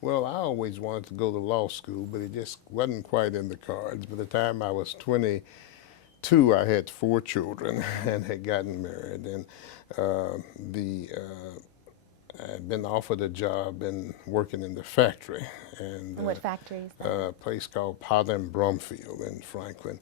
Well, I always wanted to go to law school, but it just wasn't quite in the cards. By the time I was 22, I had 4 children and had gotten married, and the I'd been offered a job in working in the factory, and And what factory is that? a place called Potter and Brumfield in Franklin.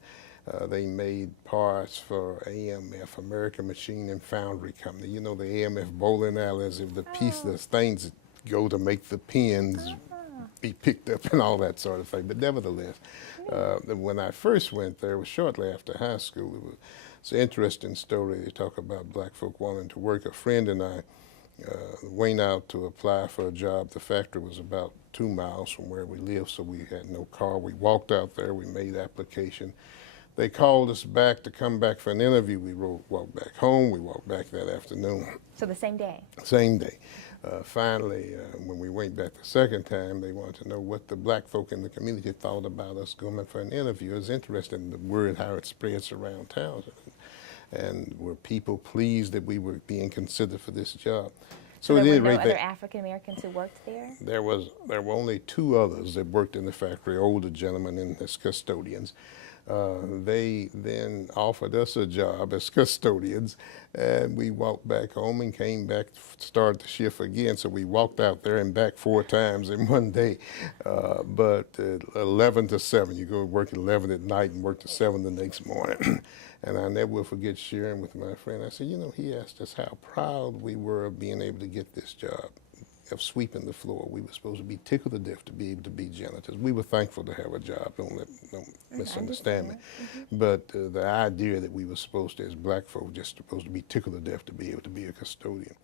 They made parts for AMF, American Machine and Foundry Company. You know the AMF bowling alleys, if the piece, Oh, the things that go to make the pins ah, be picked up and all that sort of thing. But nevertheless, yeah. when I first went there, it was shortly after high school. It's an interesting story. They talk about black folk wanting to work. A friend and I went out to apply for a job. The factory was about 2 miles from where we lived, so we had no car. We walked out there. We made application. They called us back to come back for an interview. We walked back home. We walked back that afternoon, So the same day. same day. Finally, when we went back the second time, they wanted to know what the black folk in the community thought about us going for an interview. It was interesting, the word, how it spreads around town. And were people pleased that we were being considered for this job? So So at there any were no rate, other African Americans who worked there? there were only 2 others that worked in the factory, older gentlemen and as custodians. They then offered us a job as custodians, and we walked back home and came back to start the shift again. So we walked out there and back 4 times in one day. But 11 to 7, you go work at 11 at night and work to 7 the next morning. And I never will forget sharing with my friend. I said, you know, he asked us how proud we were of being able to get this job, of sweeping the floor. We were supposed to be tickled to death to be able to be janitors. We were thankful to have a job. Don't misunderstand me. Understand. But the idea that we were supposed to, as black folk, just supposed to be tickled to death to be able to be a custodian.